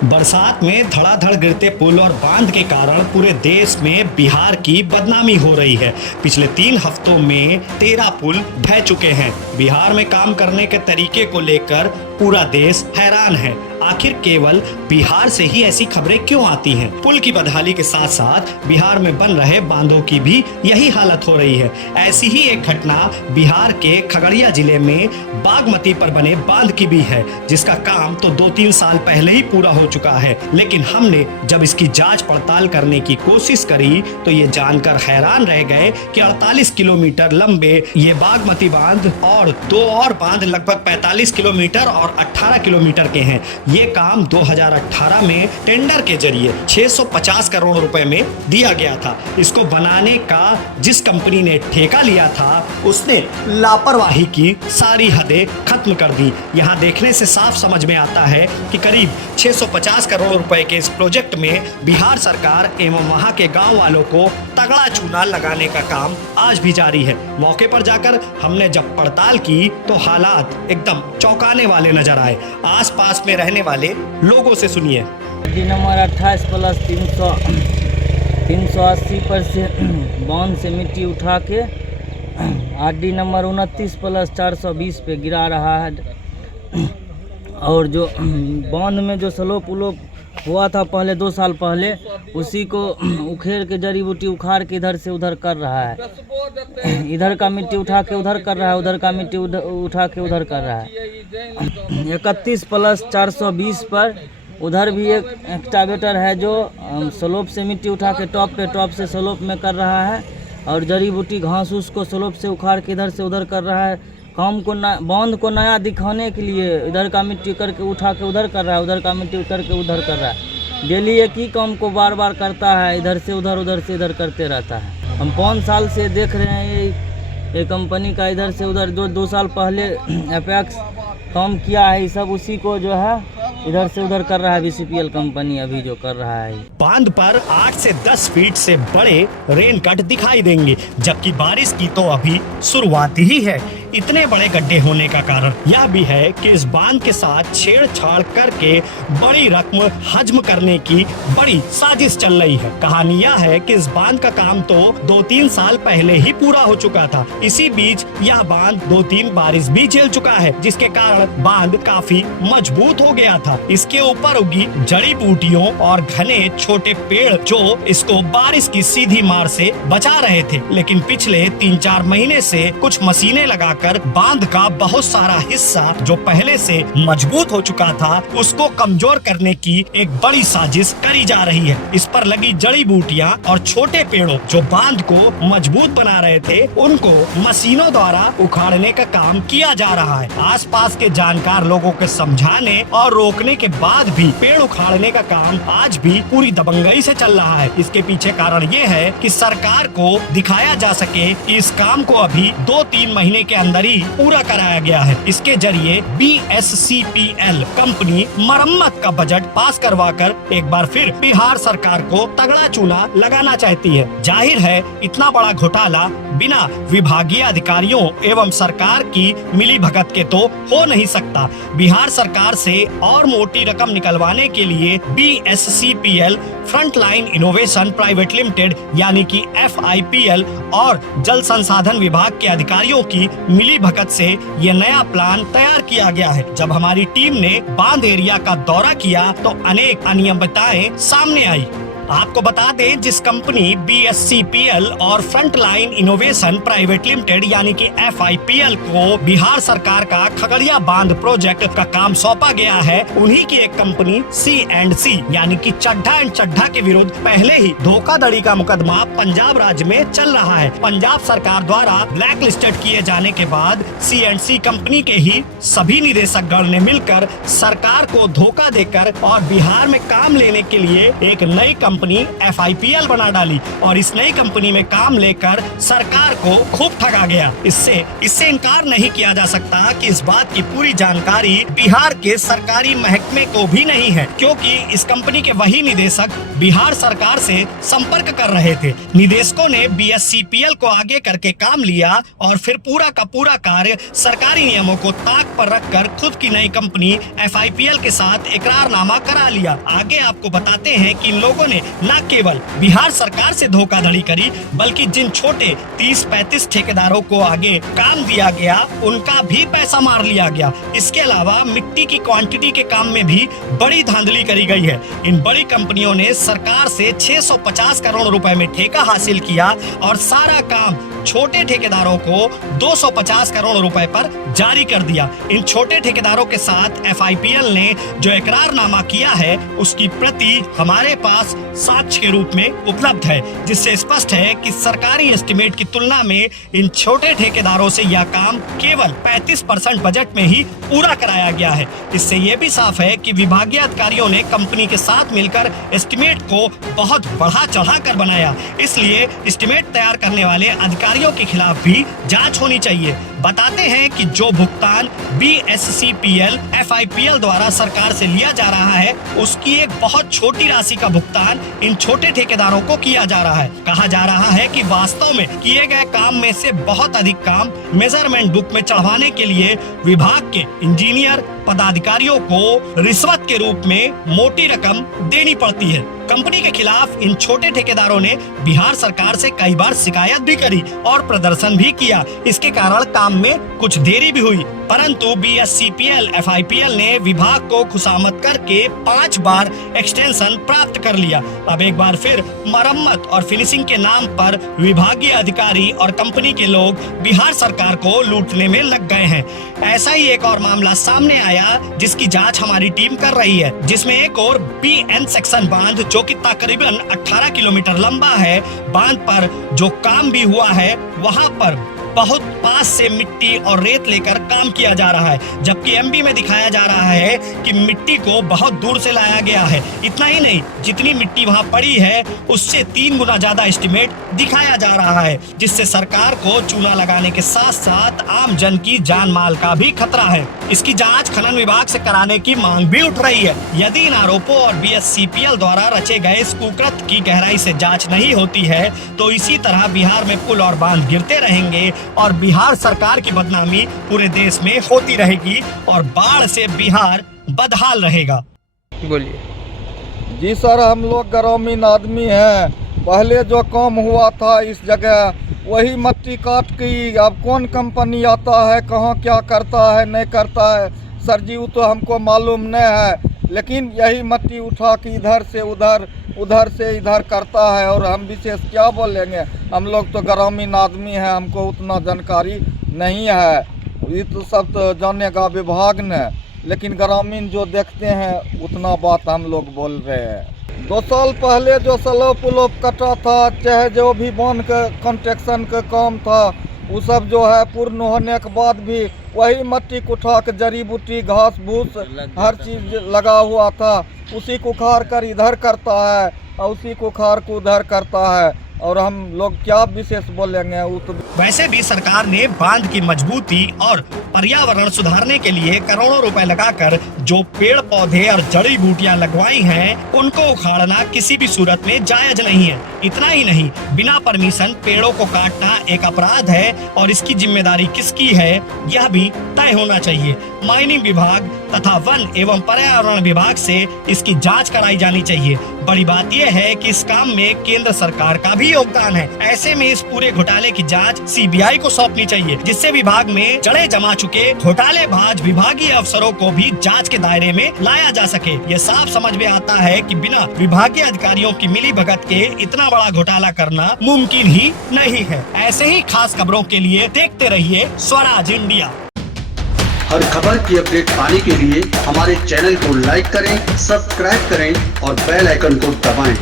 बरसात में धड़ाधड़ गिरते पुल और बांध के कारण पूरे देश में बिहार की बदनामी हो रही है। पिछले 3 हफ्तों में 13 पुल ढह चुके हैं। बिहार में काम करने के तरीके को लेकर पूरा देश हैरान है। आखिर केवल बिहार से ही ऐसी खबरें क्यों आती हैं? पुल की बदहाली के साथ साथ बिहार में बन रहे बांधों की भी यही हालत हो रही है। ऐसी ही एक घटना बिहार के खगड़िया जिले में बागमती पर बने बांध की भी है, जिसका काम तो 2-3 साल पहले ही पूरा हो चुका है। लेकिन हमने जब इसकी जांच पड़ताल करने की कोशिश करी तो ये जानकर हैरान रह गए कि 48 किलोमीटर लंबे ये बागमती बांध और 2 और बांध लगभग 45 किलोमीटर और 18 किलोमीटर के हैं। ये काम 2018 में टेंडर के जरिए 650 करोड़ रुपए में दिया गया था। इसको बनाने का जिस कंपनी ने ठेका लिया था उसने लापरवाही की सारी हदें खत्म कर दी। यहाँ देखने से साफ समझ में आता है कि करीब 650 करोड़ रुपए के इस प्रोजेक्ट में बिहार सरकार एवं वहाँ के गांव वालों को तगड़ा चूना लगाने का काम आज भी जारी है। मौके पर जाकर हमने जब पड़ताल की तो हालात एकदम चौंकाने वाले नजर आए। आसपास में रहने वाले लोगों से सुनिए। नंबर 28+380 पर से बांध से मिट्टी उठा के आरडी नंबर 29+420 पे गिरा रहा है। और जो बांध में जो स्लोप उलोप हुआ था पहले 2 साल पहले, उसी को उखेड़ के जड़ी बूटी उखाड़ के इधर से उधर कर रहा है। इधर का मिट्टी उठा के उधर कर रहा है, उधर का मिट्टी उठा के उधर कर रहा है। 31+420 पर उधर भी एक एक्सकावेटर है जो स्लोप से मिट्टी उठा के टॉप से स्लोप में कर रहा है, और जड़ी बूटी घास उसको स्लोप से उखाड़ के इधर से उधर कर रहा है। काम को बांध को नया दिखाने के लिए इधर का मिट्टी करके उठा के उधर कर रहा है, उधर का मिट्टी उतर के उधर कर रहा है। डेली एक ही काम को बार बार करता है, इधर से उधर उधर से इधर करते रहता है। हम 5 साल से देख रहे हैं ये कंपनी का इधर से उधर जो 2 साल पहले एपेक्स काम किया है, ये सब उसी को जो है इधर से उधर कर रहा है। बीसीपीएल कंपनी अभी जो कर रहा है। बांध पर 8 से 10 फीट से बड़े रेन कट दिखाई देंगे, जबकि बारिश की तो अभी शुरुआत ही है। इतने बड़े गड्ढे होने का कारण यह भी है कि इस बांध के साथ छेड़छाड़ करके बड़ी रकम हजम करने की बड़ी साजिश चल रही है। कहानी यह है कि इस बांध का काम तो 2-3 साल पहले ही पूरा हो चुका था। इसी बीच यह बांध 2-3 बारिश भी झेल चुका है, जिसके कारण बांध काफी मजबूत हो गया था। इसके ऊपर उगी जड़ी बूटियों और घने छोटे पेड़ जो इसको बारिश की सीधी मार से बचा रहे थे। लेकिन पिछले 3-4 महीने से कुछ मशीनें लगा बांध का बहुत सारा हिस्सा जो पहले से मजबूत हो चुका था उसको कमजोर करने की एक बड़ी साजिश करी जा रही है। इस पर लगी जड़ी बूटियां और छोटे पेड़ों जो बांध को मजबूत बना रहे थे उनको मशीनों द्वारा उखाड़ने का काम किया जा रहा है। आसपास के जानकार लोगों के समझाने और रोकने के बाद भी पेड़ उखाड़ने का काम आज भी पूरी दबंगई से चल रहा है। इसके पीछे कारण ये है कि सरकार को दिखाया जा सके कि इस काम को अभी 2-3 महीने के अंदर ही पूरा कराया गया है। इसके जरिए BSCPL कंपनी मरम्मत का बजट पास करवाकर एक बार फिर बिहार सरकार को तगड़ा चूना लगाना चाहती है। जाहिर है इतना बड़ा घोटाला बिना विभागीय अधिकारियों एवं सरकार की मिलीभगत के तो हो नहीं सकता। बिहार सरकार से और मोटी रकम निकलवाने के लिए BSCPL frontline innovation private limited यानी कि FIPL और जल संसाधन विभाग के अधिकारियों की मिली भगत से ये नया प्लान तैयार किया गया है। जब हमारी टीम ने बांध एरिया का दौरा किया तो अनेक अनियमितताएं सामने आई। आपको बता दें, जिस कंपनी BSCPL और फ्रंटलाइन इनोवेशन प्राइवेट लिमिटेड यानी कि FIPL को बिहार सरकार का खगड़िया बांध प्रोजेक्ट का काम सौंपा गया है, उन्हीं की एक कंपनी C&C यानी कि चड्ढा एंड चड्ढा के विरुद्ध पहले ही धोखाधड़ी का मुकदमा पंजाब राज्य में चल रहा है। पंजाब सरकार द्वारा ब्लैक लिस्टेड किए जाने के बाद C&C कंपनी के ही सभी निदेशक गण ने मिलकर सरकार को धोखा देकर और बिहार में काम लेने के लिए एक नई कंपनी FIPL बना डाली और इस नई कंपनी में काम लेकर सरकार को खूब ठगा गया। इससे इनकार नहीं किया जा सकता कि इस बात की पूरी जानकारी बिहार के सरकारी महकमे को भी नहीं है, क्योंकि इस कंपनी के वही निदेशक बिहार सरकार से संपर्क कर रहे थे। निदेशकों ने BSCPL को आगे करके काम लिया और फिर पूरा का पूरा कार्य सरकारी नियमों को ताक पर रखकर खुद की नई कंपनी FIPL के साथ इकरारनामा करा लिया। आगे आपको बताते हैं कि इन लोगों ने न केवल बिहार सरकार से धोखाधड़ी करी, बल्कि जिन छोटे 30-35 ठेकेदारों को आगे काम दिया गया उनका भी पैसा मार लिया गया। इसके अलावा मिट्टी की क्वांटिटी के काम में भी बड़ी धांधली करी गई है। इन बड़ी कंपनियों ने सरकार से 650 करोड़ रुपए में ठेका हासिल किया और सारा काम छोटे ठेकेदारों को 250 करोड़ रुपए पर जारी कर दिया। इन छोटे ठेकेदारों के साथ FIPL ने जो इकरारनामा किया है उसकी प्रति हमारे पास साक्ष्य के रूप में उपलब्ध है, जिससे स्पष्ट है कि सरकारी एस्टिमेट की तुलना में इन छोटे ठेकेदारों से यह काम केवल 35% बजट में ही पूरा कराया गया है। इससे यह भी साफ है कि विभागीय अधिकारियों ने कंपनी के साथ मिलकर एस्टिमेट को बहुत बढ़ा चढ़ा कर बनाया। इसलिए एस्टिमेट तैयार करने वाले अधिकारियों के खिलाफ भी जांच होनी चाहिए। बताते हैं कि जो भुगतान BSCPL FIPL द्वारा सरकार से लिया जा रहा है उसकी एक बहुत छोटी राशि का भुगतान इन छोटे ठेकेदारों को किया जा रहा है। कहा जा रहा है कि वास्तव में किए गए काम में से बहुत अधिक काम मेजरमेंट बुक में चढ़वाने के लिए विभाग के इंजीनियर पदाधिकारियों को रिश्वत के रूप में मोटी रकम देनी पड़ती है। कंपनी के खिलाफ इन छोटे ठेकेदारों ने बिहार सरकार से कई बार शिकायत भी करी और प्रदर्शन भी किया। इसके कारण काम में कुछ देरी भी हुई, परंतु BSCPL FIPL ने विभाग को खुशामद करके 5 बार एक्सटेंशन प्राप्त कर लिया। अब एक बार फिर मरम्मत और फिनिशिंग के नाम पर विभागीय अधिकारी और कंपनी के लोग बिहार सरकार को लूटने में लग गए हैं। ऐसा ही एक और मामला सामने आया जिसकी जांच हमारी टीम कर रही है, जिसमें एक और BN सेक्शन बांध जो कि तकरीबन 18 किलोमीटर लंबा है, बांध पर जो काम भी हुआ है वहां पर बहुत पास से मिट्टी और रेत लेकर काम किया जा रहा है, जबकि MB में दिखाया जा रहा है कि मिट्टी को बहुत दूर से लाया गया है। इतना ही नहीं, जितनी मिट्टी वहां पड़ी है उससे 3 गुना ज्यादा एस्टिमेट दिखाया जा रहा है, जिससे सरकार को चूना लगाने के साथ साथ आम जन की जान माल का भी खतरा है। इसकी जांच खनन विभाग से कराने की मांग भी उठ रही है। यदि इन आरोपों और BSCPL द्वारा रचे गए इस कुकृत्य की गहराई से जांच नहीं होती है तो इसी तरह बिहार में पुल और बांध गिरते रहेंगे और बिहार सरकार की बदनामी पूरे देश में होती रहेगी और बाढ़ से बिहार बदहाल रहेगा। बोलिए। जी सर, हम लोग ग्रामीण आदमी हैं। पहले जो काम हुआ था इस जगह वही मट्टी काट की, अब कौन कंपनी आता है, कहाँ क्या करता है नहीं करता है सर जी वो तो हमको मालूम नहीं है, लेकिन यही मट्टी उठा के इधर से उधर उधर से इधर करता है और हम विशेष क्या बोलेंगे। हम लोग तो ग्रामीण आदमी हैं, हमको उतना जानकारी नहीं है। ये तो सब तो जानेगा विभाग ने, लेकिन ग्रामीण जो देखते हैं उतना बात हम लोग बोल रहे हैं। 2 साल पहले जो स्लोप उलोप कटा था, चाहे जो भी बांध का कंस्ट्रक्शन का काम था, वो सब जो है पूर्ण होने के बाद भी वही मट्टी को उठा के जड़ी बूटी घास भूस हर चीज लगा हुआ था, उसी को उखाड़ कर इधर करता है और उसी को उखाड़ को उधर करता है, और हम लोग क्या विशेष बोलेंगे। वो तो वैसे भी सरकार ने बांध की मजबूती और पर्यावरण सुधारने के लिए करोड़ों रुपए लगाकर जो पेड़ पौधे और जड़ी बूटियां लगवाई हैं, उनको उखाड़ना किसी भी सूरत में जायज नहीं है। इतना ही नहीं, बिना परमिशन पेड़ों को काटना एक अपराध है और इसकी जिम्मेदारी किसकी है यह भी तय होना चाहिए। माइनिंग विभाग तथा वन एवं पर्यावरण विभाग से इसकी जांच कराई जानी चाहिए। बड़ी बात यह है कि इस काम में केंद्र सरकार का भी योगदान है। ऐसे में इस पूरे घोटाले की जांच CBI को सौंपनी चाहिए, जिससे विभाग में जड़े जमा चुके घोटालेबाज विभागीय अफसरों को भी जांच के दायरे में लाया जा सके। ये साफ समझ में आता है कि बिना विभागीय अधिकारियों की मिलीभगत के इतना बड़ा घोटाला करना मुमकिन ही नहीं है। ऐसे ही खास खबरों के लिए देखते रहिए स्वराज इंडिया। हर खबर की अपडेट पाने के लिए हमारे चैनल को लाइक करें, सब्सक्राइब करें और बेल आइकन को दबाएं।